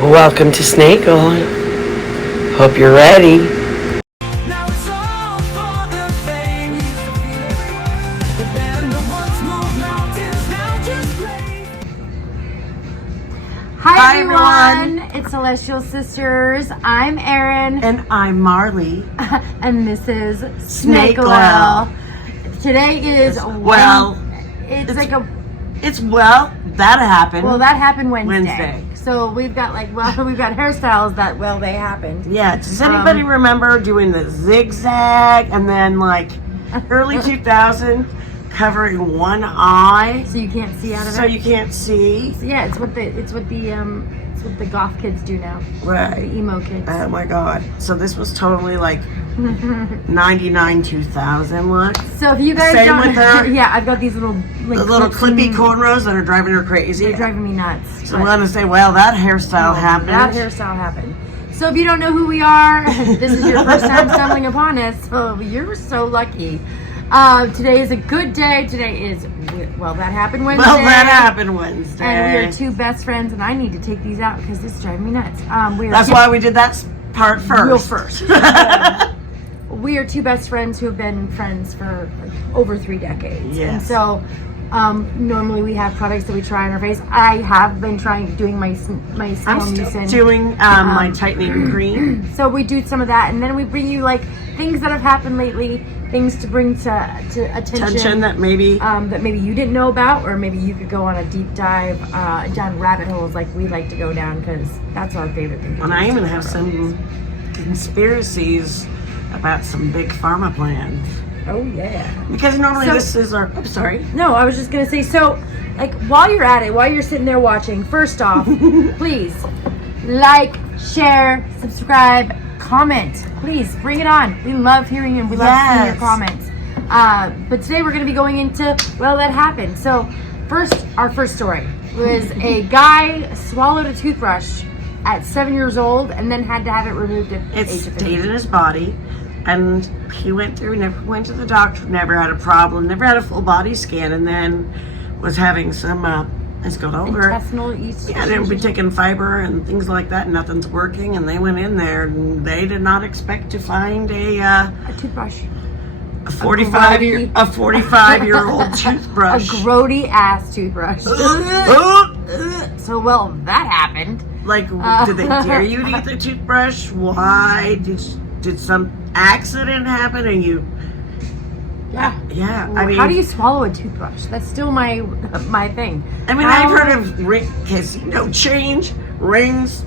Welcome to Snake Oil. Hope you're ready. Now it's all for the fame. And the once moved mountains now just play. Hi everyone, it's Celestial Sisters. I'm Erin, And I'm Marley. and this is Snake Snake Oil. Oil. Today is That happened. that happened Wednesday. Wednesday. So we've got hairstyles that they happened. Yeah, does anybody remember doing the zigzag and then like early 2000 covering one eye So you can't see out of so it. you can't see? Yeah, it's what the goth kids do now. The Right. emo kids. Oh my god. So this was totally like 99 2000 look. So if you guys Same don't, with her. yeah, I've got these little The little clips clippy and cornrows that are driving her crazy. They're driving me nuts. So we're gonna say, well, that hairstyle happened. That hairstyle happened. So if you don't know who we are, this is your first time stumbling upon us. So you're so lucky. Today is a good day. Today is, that happened Wednesday. Well, that happened Wednesday. And we are two best friends, and I need to take these out because this is driving me nuts. That's why we did that part first. Real first. We are two best friends who have been friends for like over 3 decades. Yes. And so normally we have products that we try on our face. I have been doing my I'm small still mucin. doing my tightening cream. So we do some of that, and then we bring you like things that have happened lately, things to bring to attention that maybe. that maybe you didn't know about, or maybe you could go on a deep dive down rabbit holes like we like to go down because that's our favorite thing. And I even have some conspiracies about some big pharma plans. Oh yeah. Because normally So- this is our. I'm sorry. No, I was just gonna say, so like while you're at it, while you're sitting there watching, first off, please like, share, subscribe, comment. Please bring it on. We love hearing you. We love seeing your Yes. comments. But today we're gonna be going into that happened. So our first story was a guy swallowed a toothbrush at 7 years old and then had to have it removed at It age of stayed 50. in his body, and he went through, never went to the doctor, never had a problem, never had a full body scan, and then was having some, it's got over. Intestinal yeast. Yeah, they've been taking fiber and things like that, and nothing's working, and they went in there, and they did not expect to find A toothbrush. a 45-year-old A toothbrush. grody ass toothbrush. So that happened. Like, did they dare you to eat the toothbrush? Why? Did some accident happen and you? Yeah. Yeah, I mean, how do you swallow a toothbrush? That's still my thing. I mean, I've heard of because change, rings,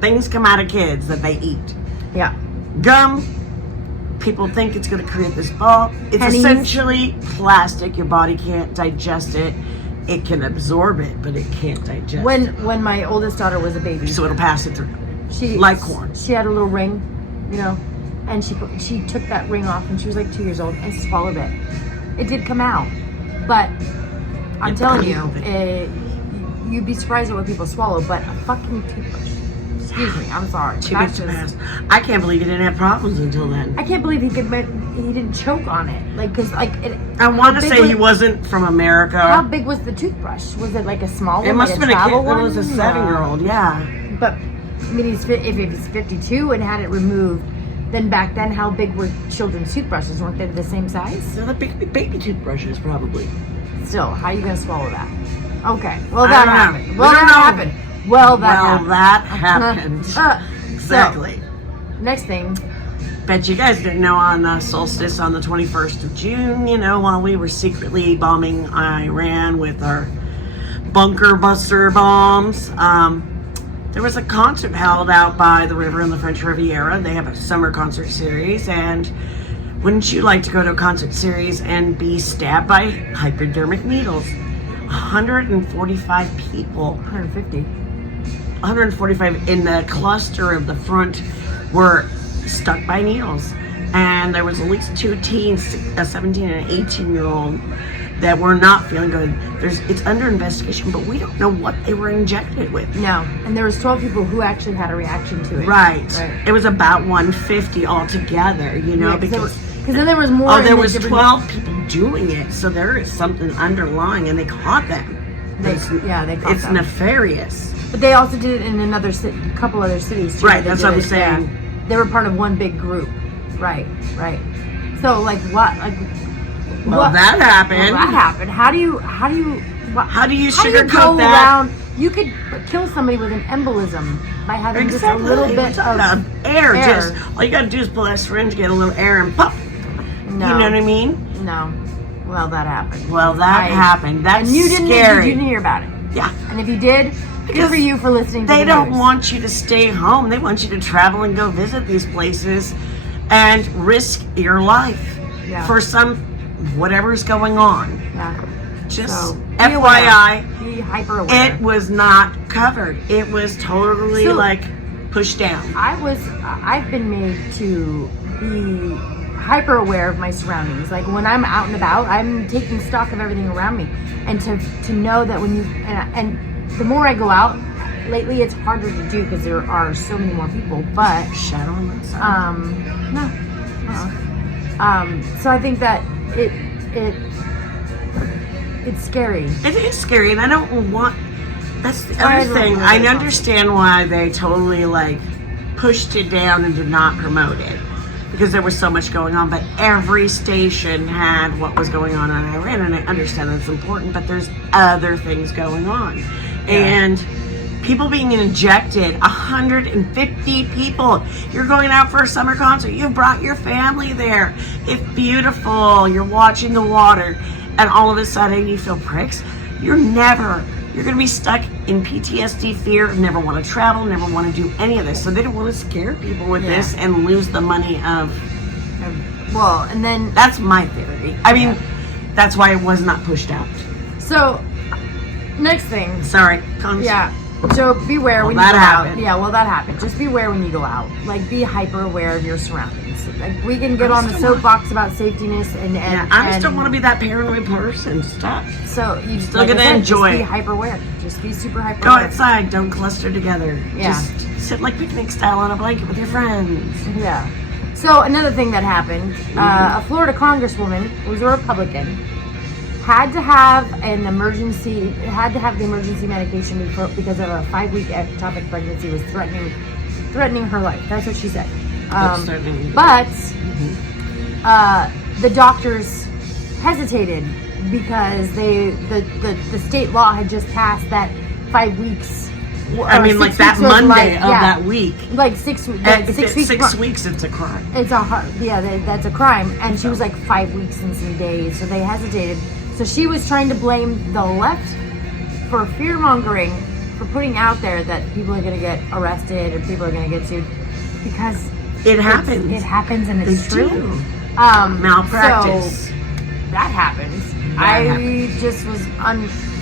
things come out of kids that they eat. Yeah. Gum, people think it's going to create this ball. It's Pennies. essentially plastic. Your body can't digest it. It can absorb it, but it can't digest it. When my oldest daughter was a baby, So it'll pass it through. she like corn. She had a little ring, and she took that ring off, and she was like 2 years old and swallowed it. It did come out, but I'm telling you, you'd be surprised at what people swallow. But a fucking toothbrush. Excuse me, I'm sorry. Too big to pass. I can't believe he didn't have problems until then. I can't believe he didn't choke on it. I want to how say big he wasn't from America. How big was the toothbrush? Was it like a small one? It must like have been a kid. travel It was a one? 7-year-old. Yeah. But I mean, if he's 52 and had it removed, then back then, how big were children's toothbrushes? Weren't they the same size? So the baby toothbrushes probably. Still, how are you gonna swallow that? Okay, well I that don't know. happened. We Well don't that know. happened. Well that happened. Exactly. So, next thing. Bet you guys didn't know on the solstice on the 21st of June, while we were secretly bombing Iran with our bunker buster bombs, there was a concert held out by the river in the French Riviera. They have a summer concert series, and wouldn't you like to go to a concert series and be stabbed by hypodermic needles? 145 people. 150. 145 in the cluster of the front were stuck by needles, and there was at least 2 teens, a 17 and an 18-year-old, that were not feeling good. It's under investigation, but we don't know what they were injected with. No, and there was 12 people who actually had a reaction to it. Right. It was about 150 altogether, Yeah, because then there was more. there was 12 people doing it, so there is something underlying, and they caught them. They caught It's them. nefarious. But they also did it in another couple other cities too. Right, They that's did what I'm it, yeah. saying. They were part of one big group. Right. So like what? Like Well, what? that happened. Well, that happened. How do you How do you how do you sugarcoat go that? around? You could kill somebody with an embolism by having just a little We're bit talking of about air. air. Just all you gotta do is pull that syringe, get a little air, and pop. No. You know what I mean? No. Well, that happened. Well, that happened. That's and you didn't scary. You didn't hear about it. Yeah. And if you did, good Because for you for listening to They the don't news. want you to stay home. They want you to travel and go visit these places and risk your life Yeah. for some whatever's going on. Yeah. Just So, be FYI, aware. Be hyper aware. it was not covered. It was totally So- like pushed down. I've been made to be hyper aware of my surroundings. Like when I'm out and about, I'm taking stock of everything around me, and to know that when you and the more I go out, lately it's harder to do because there are so many more people. But Shadow on that side. no, so I think that it's scary. It is scary, and I don't want. That's the I other don't thing. really I want understand why they totally like pushed it down and did not promote it because there was so much going on. But every station had what was going on in Iran, and I understand that's important. But there's other things going on, and people being injected. 150 people. You're going out for a summer concert. You brought your family there. It's beautiful. You're watching the water. And all of a sudden you feel pricks. You're going to be stuck in PTSD, fear, never want to travel, never want to do any of this. So they don't want to scare people with Yeah. this and lose the money of, Well, and then that's my theory. I mean, that's why it was not pushed out. so next thing. Sorry. Yeah. So beware Well, when you that go happened. out. Yeah, well that happened. Just beware when you go out. Like be hyper aware of your surroundings. Like we can get on the soapbox about safetyness and Yeah, I just don't want to be that paranoid person. Stop. So you just Still like I gonna said, enjoy just be it. hyper aware. Just be super hyper Go aware. outside. Don't cluster together. Yeah. Just sit like picnic style on a blanket with your friends. Yeah. So another thing that happened, a Florida congresswoman who was a Republican had to have the emergency medication because of a 5-week ectopic pregnancy was threatening her life. That's what she said. That's certainly- But the doctors hesitated because the state law had just passed that 5 weeks. I or mean, 6 like that weeks was Monday of yeah, that week. like 6 And if 6 it's weeks. 6 weeks, it's a crime. It's that's a crime, and she was like 5 weeks and some days, so they hesitated. So she was trying to blame the left for fear mongering, for putting out there that people are going to get arrested or people are going to get sued because It happens. It happens, and it's They true. do. So Malpractice. that happens. That I happens. just was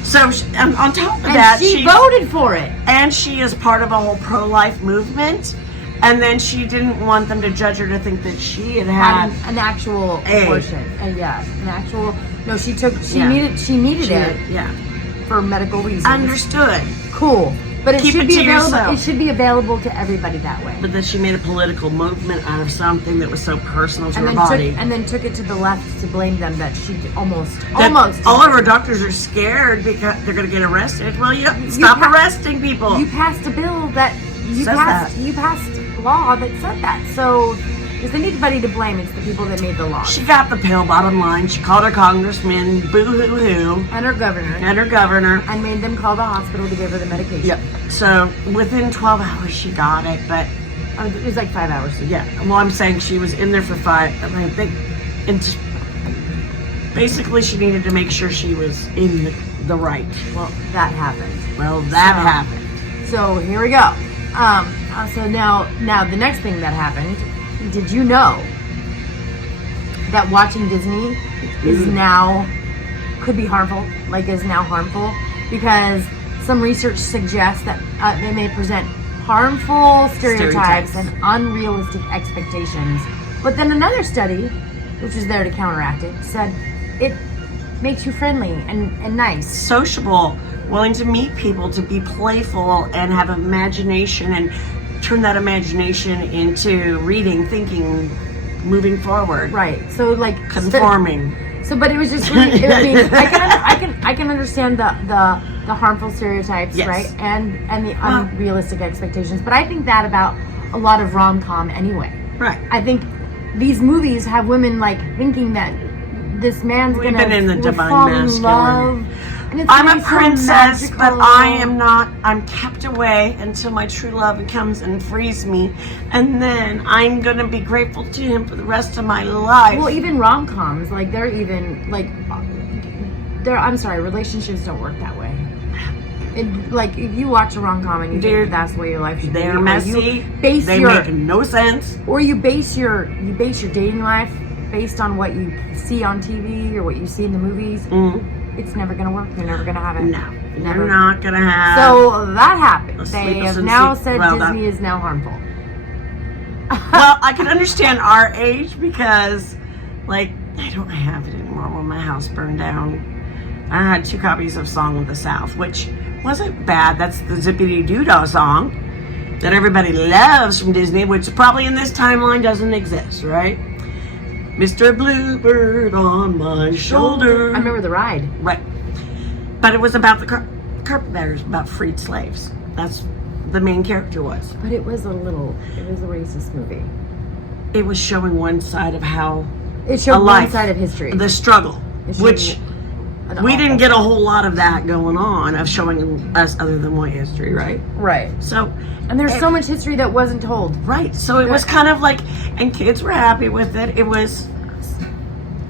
So on top of and that, she voted for it. and she is part of a whole pro-life movement. And then she didn't want them to judge her to think that she had Had had. an actual A. abortion. Yeah, an actual. No, she Yeah. needed it Yeah, for medical reasons. understood. Cool, but it Keep should it be to available. yourself. It should be available to everybody that way. But then she made a political movement out of something that was so personal to And her then body. took it to the left to blame them that she almost. That all of our doctors are scared because they're going to get arrested. Well, you don't stop pa- arresting people. You passed a bill that you Says passed. that. You passed law that said that. So, is there anybody to blame? It's the people that made the law She got the pill, bottom line. She called her congressman boo-hoo-hoo and her governor, and her governor. and made them call the hospital to give her the medication. Yep. So within 12 hours, she got it. But I mean, it was like 5 hours. yeah, well, I'm saying she was in there for 5. I mean, and just, basically, she needed to make sure she was in the right. Well, that happened. Well, that So- happened. So here we go. So now the next thing that happened. Did you know that watching Disney is now could be harmful? Like is now harmful because some research suggests that they may present harmful stereotypes and unrealistic expectations. But then another study, which is there to counteract it, said it makes you friendly and nice. Sociable, willing to meet people, to be playful and have imagination and turn that imagination into reading, thinking, moving forward, Right. So like conforming. So, but it was just really. I mean, I can understand the the harmful stereotypes, Yes. right? And the unrealistic expectations. But I think that about a lot of rom-com anyway. Right. I think these movies have women like thinking that this man's We've gonna been in the divine fall in masculine. love. And it's I'm gonna a be so princess, but magical. I am not. I'm kept away until my true love comes and frees me, and then I'm gonna be grateful to him for the rest of my life. Well, even rom-coms, like they're even like they're. I'm sorry, relationships don't work that way. Like if you watch a rom-com and you think Dude, that's the way your life should be, They're or messy. You base They your, make no sense. or you base your dating life based on what you see on TV or what you see in the movies. It's never gonna work. You're never gonna have it. No, Never. you're not gonna have. So that happened. A They sleepless have in now seat- said well, Disney is now harmful. Well, I can understand our age because, like, I don't have it anymore when my house burned down. I had 2 copies of Song of the South, which wasn't bad. That's the Zippity Doo-Dah song that everybody loves from Disney, which probably in this timeline doesn't exist, right? Mr. Bluebird on my shoulder. I remember the ride. Right. But it was about the carpetbaggers, about freed slaves. That's the main character was. But it was a racist movie. It was showing one side of how It showed a one life, side of history. the struggle, It showed which an we awful- didn't get a whole lot of that going on of showing us other than white history, right? Right. So, And there's so much history that wasn't told. right. So it was kind of like, and kids were happy with it. It was,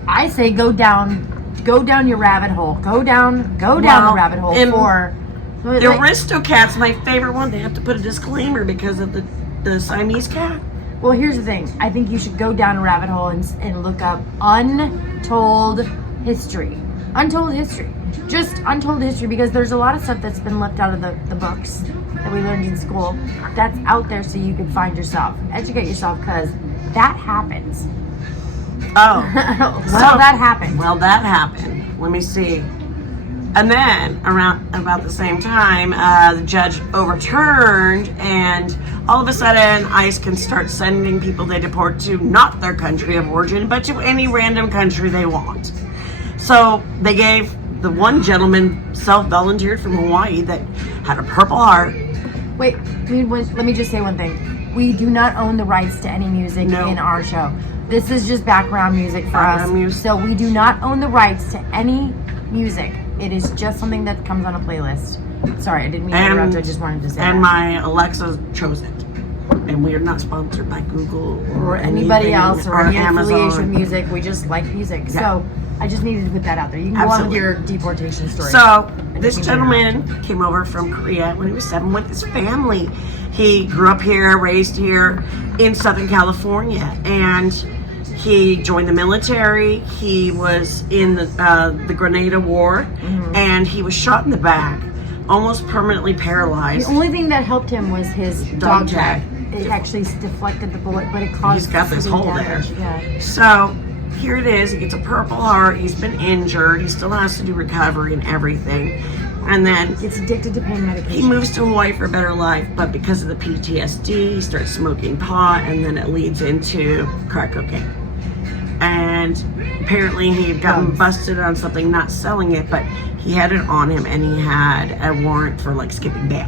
I say go down your rabbit hole. Go down Well, the rabbit hole in for the like, Aristocats, my favorite one. They have to put a disclaimer because of the Siamese cat. well, here's the thing. I think you should go down a rabbit hole and look up untold history. Untold history. Just untold history, because there's a lot of stuff that's been left out of the books that we learned in school that's out there so you can find yourself. Educate yourself, because that happens. Oh. That happened. Well, that happened. Let me see. And then, around about the same time, the judge overturned, and all of a sudden, ICE can start sending people they deport to not their country of origin, but to any random country they want. So they gave the one gentleman self-volunteered from Hawaii that had a Purple Heart. Wait, let me just say one thing. We do not own the rights to any music No. in our show. This is just background music for us. Background music. So we do not own the rights to any music. It is just something that comes on a playlist. Sorry, I didn't mean to interrupt. I just wanted to say And that. my Alexa chose it. And we are not sponsored by Google or anybody anything, else or any affiliation with Amazon. music. We just like music. Yeah. So I just needed to put that out there. You can go on with Absolutely. your deportation story. So this think gentleman came over from Korea when he was 7 with his family. He grew up here, raised here in Southern California, and he joined the military. He was in the Grenada War, and he was shot in the back, almost permanently paralyzed. The only thing that helped him was his dog tag. tag. It actually deflected the bullet, but it caused He's got this severe hole damage. there. Yeah. So here it is. He gets a Purple Heart. He's been injured. He still has to do recovery and everything. And then Gets addicted to pain medication. he moves to Hawaii for a better life, but because of the PTSD, he starts smoking pot, and then it leads into crack cocaine. And apparently he had gotten busted on something, not selling it, but he had it on him, and he had a warrant for like skipping bail.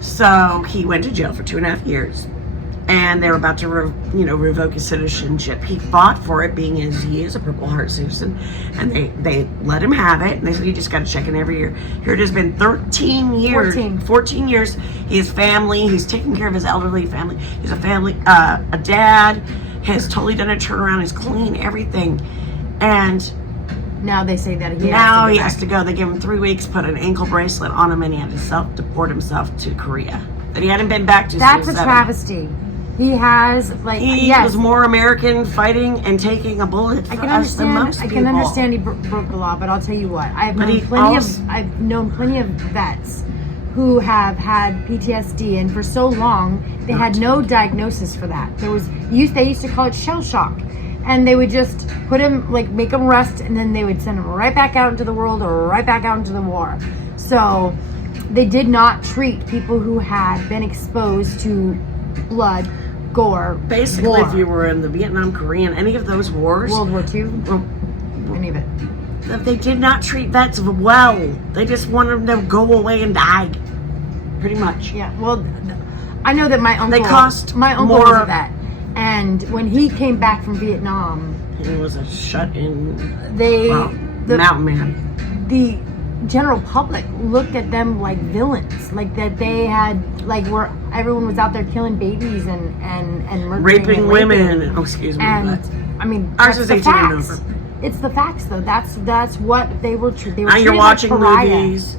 So he went to jail for 2.5 years, and they were about to revoke his citizenship. He fought for it, being as he is a Purple Heart citizen, and they let him have it, and they said, you just got to check in every year. Here it has been 13 years. 14 years. He has family. He's taking care of his elderly family. He's a dad. Has totally done a turnaround. He's clean, everything. And now they say that he has to go. They give him 3 weeks, put an ankle bracelet on him, and he had to self-deport himself to Korea. That he hadn't been back to. That's since a 7. travesty. He has He was more American fighting and taking a bullet for us than most I people. can understand he broke the law, but I'll tell you what. I've But known plenty of vets who have had PTSD, and for so long they had no diagnosis for that. They used to call it shell shock, and they would just put him, make him rest, and then they would send him right back out into the world or right back out into the war. So they did not treat people who had been exposed to blood, gore, Basically, war. if you were in the Vietnam, Korean, any of those wars, World War II, any of it. They did not treat vets well. They just wanted them to go away and die. Pretty much. Yeah. Well, I know that my uncle. They cost my uncle more- was a vet, and when he came back from Vietnam, He was a shut-in they mountain man. the general public looked at them like villains, like that they had like where everyone was out there killing babies and murdering Raping and women. Oh, excuse me. And but I mean, Ours that's is the 18 and facts. over. It's the facts, though. That's what they were. They were. now you're treated watching like pariah. movies,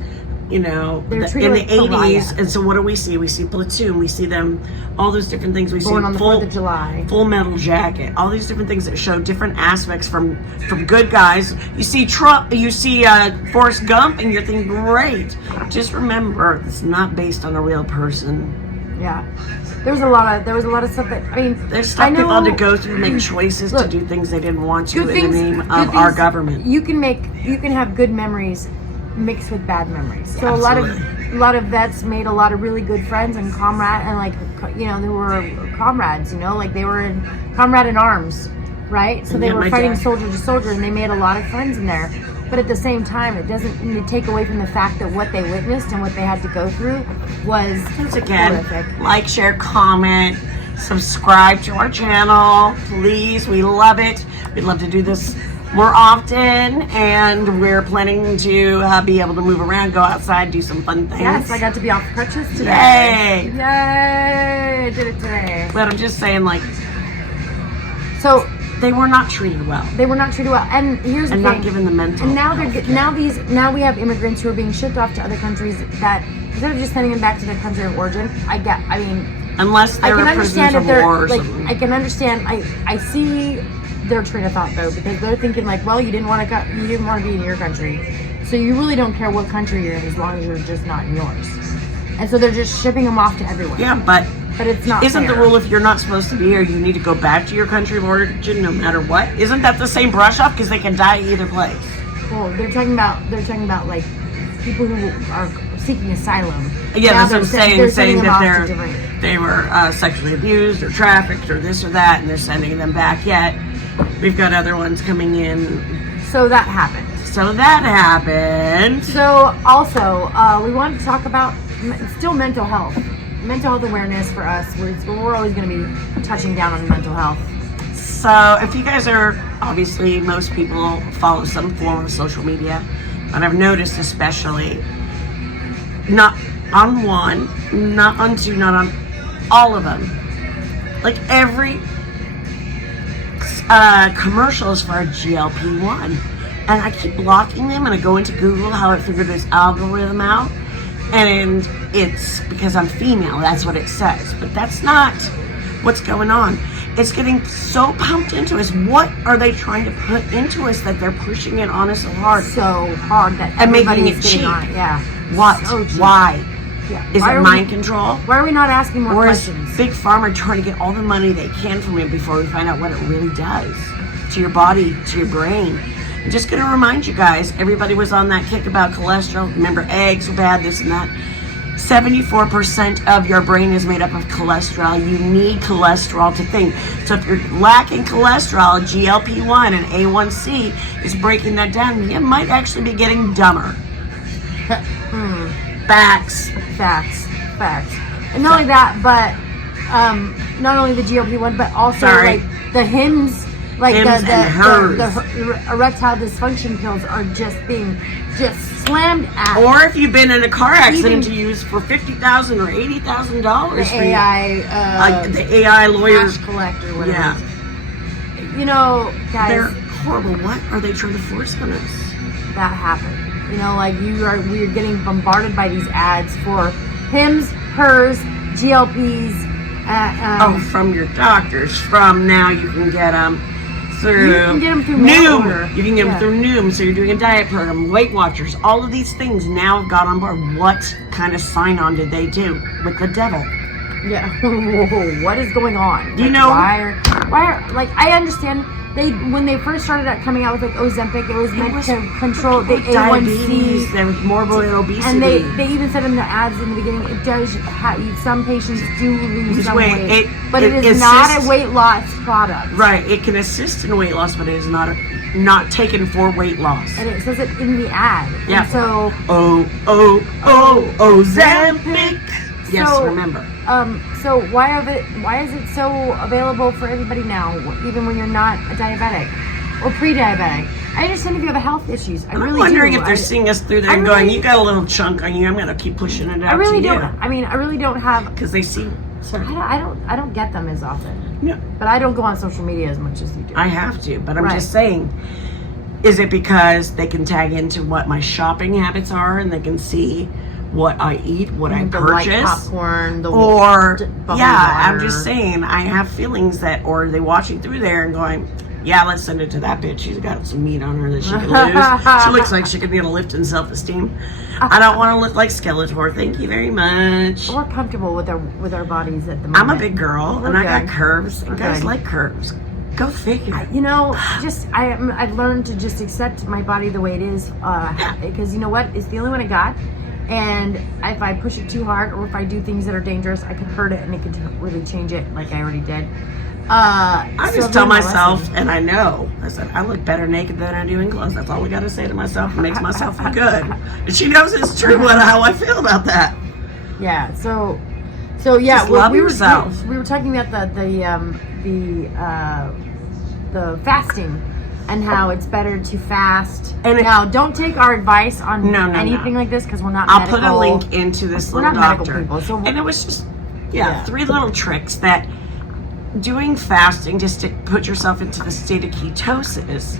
you know, They're in treated the like 80s. pariah. And so what do we see? We see Platoon. We see them, all those different things. We Born see on the 4th of July. Full Metal Jacket. All these different things that show different aspects from good guys. You see Trump, you see Forrest Gump, and you're thinking, great. Just remember, it's not based on a real person. Yeah, there was a lot of stuff that I mean. There's stuff I know, people had to go through, make choices Look, to do things they didn't want to good in things, the name good of our things- government. You can have good memories mixed with bad memories. So Absolutely. a lot of vets made a lot of really good friends and comrade and like you know they were comrades. You know, like they were in comrade in arms, right? So they Yeah, were my fighting dad- soldier to soldier, and they made a lot of friends in there. But at the same time, it doesn't take away from the fact that what they witnessed and what they had to go through was Once again, horrific. like, share, comment, subscribe to our channel, please. We love it. We'd love to do this more often, and we're planning to be able to move around, go outside, do some fun things. Yes, I got to be off crutches today. Yay! Yay! I did it today. But I'm just saying, like, So they were not treated well. they were not treated well, and here's the And thing. not given the mental And now health they're care. now we have immigrants who are being shipped off to other countries that instead of just sending them back to their country of origin. I mean, Unless I they're can prisoners understand if of they're war or like something. I can understand. I see their train of thought though, because they're thinking like, well, you didn't want to be in your country, so you really don't care what country you're in as long as you're just not in yours. And so they're just shipping them off to everywhere. Yeah, but But it's not. isn't the fair. rule if you're not supposed to be here, you need to go back to your country of origin no matter what? Isn't that the same brush off? Because they can die either place. Well, they're talking about like people who are seeking asylum. Yeah, Now that's what I'm they're saying. they're Saying sending them that off to different. they were sexually abused or trafficked or this or that, and they're sending them back. Yet we've got other ones coming in. So that happened. So that happened. So also, we wanted to talk about still mental health awareness for us. We're always going to be touching down on mental health. So if you guys are, obviously most people follow some form of social media, but I've noticed especially, not on one, not on two, not on all of them. Like every commercial is for a GLP-1. And I keep blocking them, and I go into Google how I figured this algorithm out. And it's because I'm female, that's what it says. But that's not what's going on. It's getting so pumped into us. What are they trying to put into us that they're pushing it on us so hard? So hard that And making everybody it is getting cheap. on it. Yeah. What? So cheap. Why? Yeah. Is Why it are mind we, control? Why are we not asking more Or is questions? Big Pharma trying to get all the money they can from it before we find out what it really does to your body, to your brain? I'm just going to remind you guys, everybody was on that kick about cholesterol. Remember, eggs were bad, this and that. 74% of your brain is made up of cholesterol. You need cholesterol to think. So if you're lacking cholesterol, GLP-1 and A1C is breaking that down. You might actually be getting dumber. Facts. Facts. And not only that, but not only the GLP-1, but also Sorry. like the HIMS, like Hims the and hers. the erectile dysfunction pills are just being slammed at. Or if you've been in a car accident Even- to use for $50,000 or $80,000 the AI, the AI lawyer. cash collector, whatever. Yeah, You know, guys, they're horrible. What are they trying to force on us? that happened. You know, like we're getting bombarded by these ads for HIMS, hers, GLPs. From your doctors. From now, you can get them through. You can get 'em through mail Noom. order. You can get them Yeah. through Noom. So you're doing a diet program. Weight Watchers. All of these things now have got on board. What kind of sign-on did they do with the devil? Yeah. What is going on? You Like, know- why are like I understand when they first started out coming out with like Ozempic, it was meant was to control the diabetes, A1C. there was morbid obesity. And they even said in the ads in the beginning, it does some patients do lose some weight, but it is not a weight loss product. Right, it can assist in weight loss, but it is not taken for weight loss. And it says it in the ad. Yeah. And so Ozempic. Yes, So- remember. so why is it so available for everybody now, even when you're not a diabetic or pre-diabetic? I understand if you have health issues. I I'm really wondering do. if they're seeing us through there I and going, really- "You got a little chunk on you. I'm gonna keep pushing it out I really to don't. you," I mean, I really don't have. because they see. Sorry. I don't get them as often. Yeah, But I don't go on social media as much as you do. I have to, but I'm Right. just saying. Is it because they can tag into what my shopping habits are and they can see what I eat, what I the light purchase? popcorn, the Or, bubbly yeah, I'm water. just saying, I have feelings that, or are they watching through there and going, yeah, let's send it to that bitch. She's got some meat on her that she can lose. She looks like she could be able to lift in self-esteem. I don't want to look like Skeletor. Thank you very much. We're comfortable with our bodies at the moment. I'm a big girl, We're and I got good. curves, and We're guys good. like curves. Go figure. You know, I've learned to just accept my body the way it is, because you know what, it's the only one I got, and if I push it too hard or if I do things that are dangerous, I could hurt it and it could really change it, like I already did. I So just tell learn my myself, lesson. and I know, I said, I look better naked than I do in clothes. That's all we got to say to myself. It makes myself feel good. And she knows it's true how I feel about that. Yeah. So yeah. Just love yourself. We were talking about the fasting and how it's better to fast. And now, don't take our advice on No, no, anything no. like this because we're not. I'll medical. put a link into this We're little not medical doctor. people, so and it was just, Yeah. 3 little tricks that doing fasting just to put yourself into the state of ketosis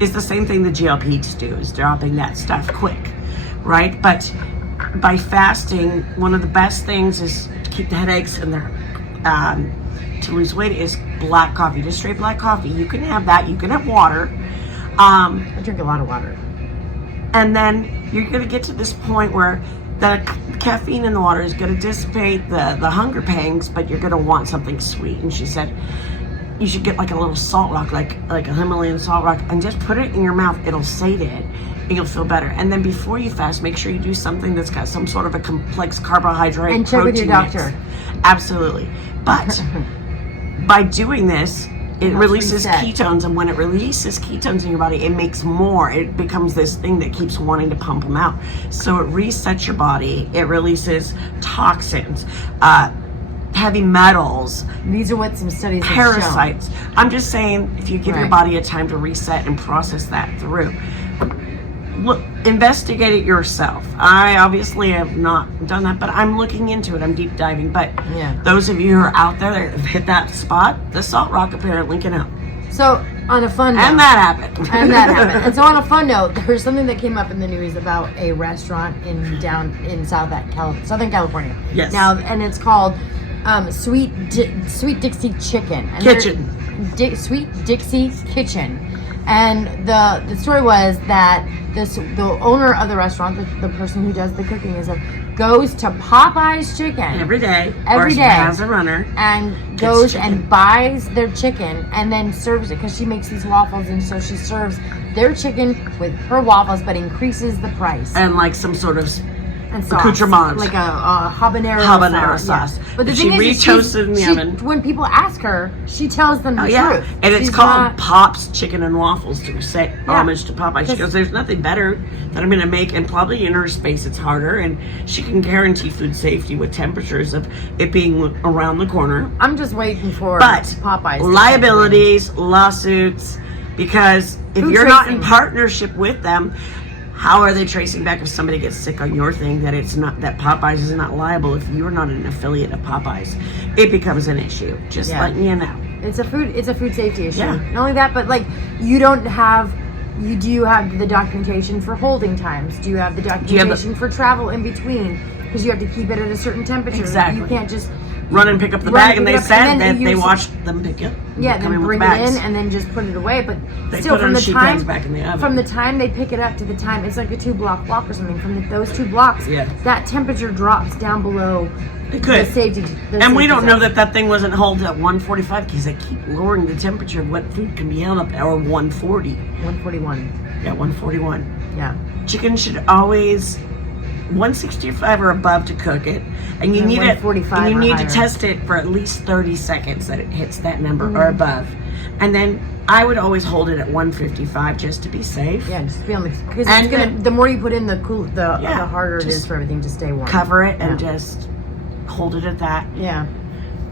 is the same thing the GLPs do, is dropping that stuff quick, right? But by fasting, one of the best things is to keep the headaches and to lose weight is black coffee, just straight black coffee. You can have that. You can have water. I drink a lot of water. And then you're going to get to this point where the caffeine in the water is going to dissipate the hunger pangs, but you're going to want something sweet. And she said, you should get like a little salt rock, like a Himalayan salt rock, and just put it in your mouth. It'll sate it, and you'll feel better. And then before you fast, make sure you do something that's got some sort of a complex carbohydrate And check with your protein mix. doctor. Absolutely. But by doing this, it helps releases reset. ketones, and when it releases ketones in your body, it makes more. It becomes this thing that keeps wanting to pump them out. So it resets your body. It releases toxins, heavy metals, These are what some studies have shown. parasites. I'm just saying, if you give your Right. body a time to reset and process that through, look, investigate it yourself. I obviously have not done that, but I'm looking into it. I'm deep diving. But Yeah. those of you who are out there that have hit that spot, the salt rock apparently can help. So on a fun note, And that happened. And that happened. And so on a fun note, there's something that came up in the news about a restaurant in Southern California. Yes. Now, and it's called Sweet Dixie Chicken. And Kitchen. Sweet Dixie Kitchen. And the story was that the owner of the restaurant, the person who does the cooking, goes to Popeye's Chicken Every day. Every or day. Has a runner. and goes chicken. and buys their chicken and then serves it because she makes these waffles, and so she serves their chicken with her waffles but increases the price And like some sort of and sauce, accoutrement. like a habanero sauce. Yeah. But the And thing she is, re-toasted in the oven. when people ask her, she tells them the Oh, yeah. truth. And it's She's called not- Pop's Chicken and Waffles to say Yeah. homage to Popeye. She Because- goes, there's nothing better that I'm going to make, and probably in her space it's harder, and she can guarantee food safety with temperatures of it being around the corner. I'm just waiting for But Popeyes. to liabilities, lawsuits, because if Food you're not in tracing. partnership with them, how are they tracing back if somebody gets sick on your thing that it's not, that Popeyes is not liable if you're not an affiliate of Popeyes? It becomes an issue. Just Yeah. letting you know. It's a food safety issue. Yeah. Not only that, but like do you have the documentation for holding times? Do you have the you have documentation for travel in between? Because you have to keep it at a certain temperature. Exactly. You can't just run and pick up the Run and bag, and pick they it up, said and then that you they s- watched them pick it. Yeah, come then with bring bags. it in and then just put it away. But They still, put it from on the sheet time bags back in the oven. from the time they pick it up to the time, it's like a 2-block walk or something. From those 2 blocks, Yeah. that temperature drops down below It could. the safety. And we don't know zone. that thing wasn't held at 145 because they keep lowering the temperature of what food can be held up, or 140. 141. Yeah, 141. Yeah. Chicken should always 165 or above to cook it, and you And need it. 145 And you or need higher. to test it for at least 30 seconds that it hits that number Mm-hmm. or above, and then I would always hold it at 155 just to be safe. Yeah, just be on the because And it's gonna. then- The more you put in, the Yeah, the harder it just is for everything to stay warm. Cover it and Yeah. just hold it at that. Yeah.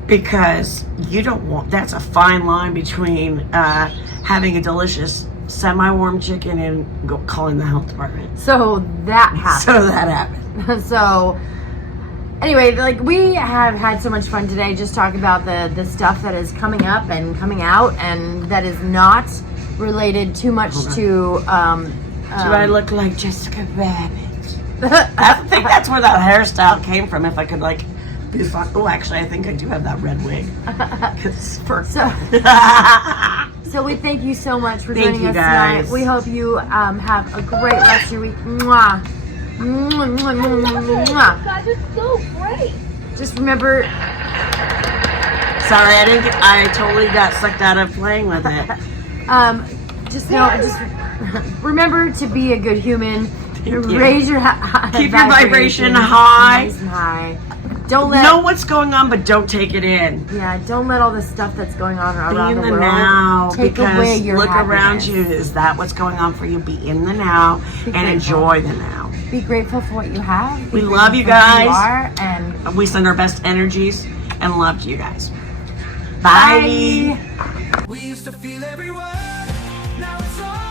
Because you don't want, that's a fine line between having a delicious semi-warm chicken and calling the health department. So that happened. So that happened. So anyway, like, we have had so much fun today just talking about the stuff that is coming up and coming out, and that is not related too much to Do I look like Jessica Rabbit? I think that's where that hairstyle came from. If I could like be fun. Oh, actually, I think I do have that red wig. 'Cause for So we thank you so much for Thank joining you, us guys. tonight. We hope you have a great rest of your week. Mwah. Mwah, mwah, mwah, mwah, mwah. guys are so great. Just remember, sorry, I totally got sucked out of playing with it. just remember to be a good human. you. Raise your Keep your vibration high. nice and high. Don't let Know what's going on, but don't take it in. don't let all the stuff that's going on Be around in the the world now, take away because your look around happiness. you. Is that what's going on for you? Be in the now Be and grateful. enjoy the now. Be grateful for what you have. Be We grateful love you for who guys. You are, and We send our best energies and love to you guys. Bye. bye. We used to feel every word, now it's all